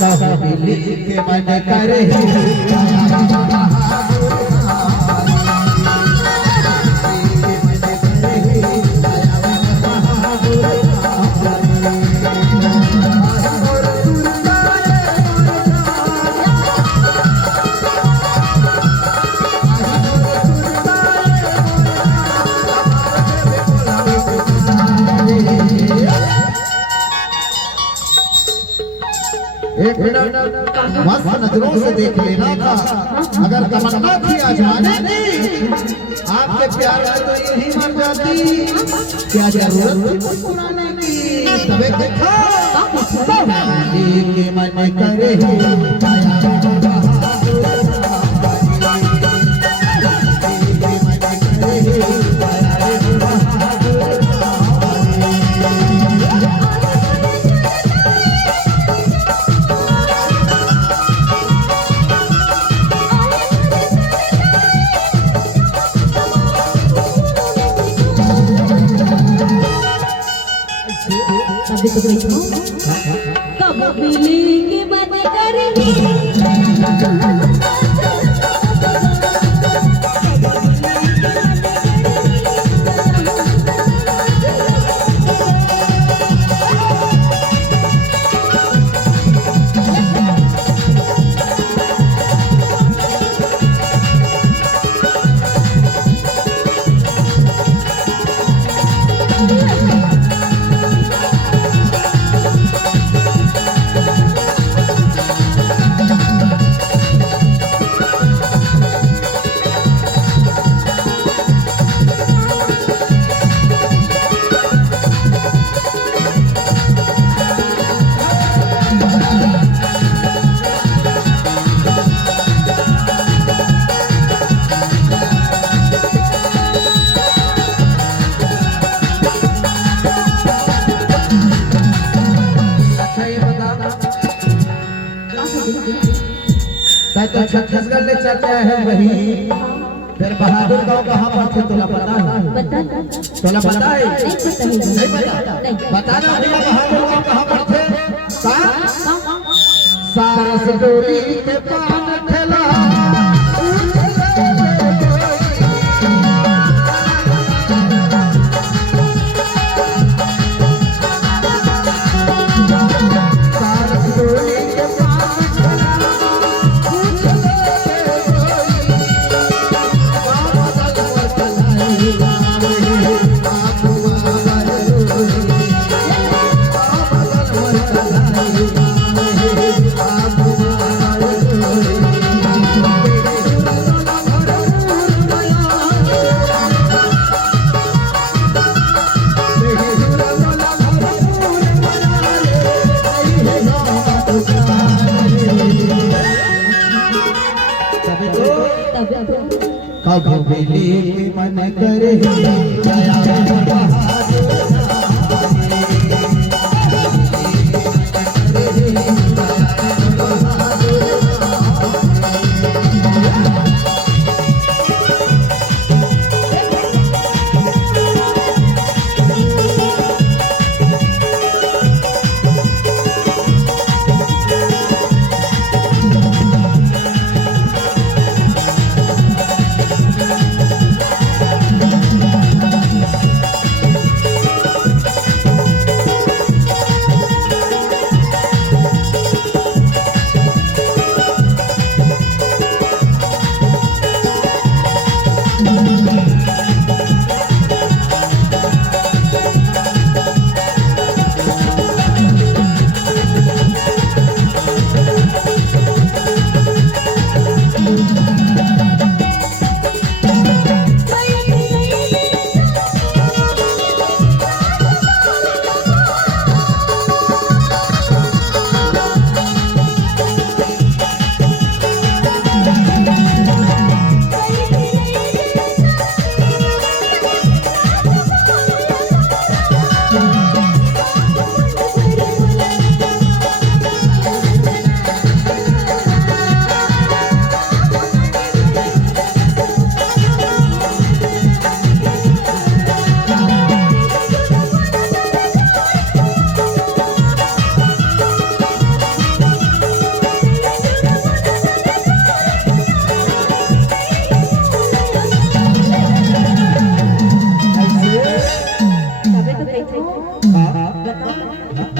कहो दिल के मन करे एक मिनट मस्त नजरों से देख लेना था। अगर तमन्ना थी आजमाने की आपके प्यार में तो यही मर जाती, क्या जरूरत थी मुस्कुराने की। तबे देखा के मन करे कब मिलेंगे बात करेंगे तो छत्तीसगढ़ ले चलते हैं वही फिर बहादुर गांव कहाँ पर थे तोला पता है? तोला पता है? नहीं पता। बताना भैया बहादुर गांव कहाँ पर थे? सारस डोली के पान ठेला कभी मिले मन करे बता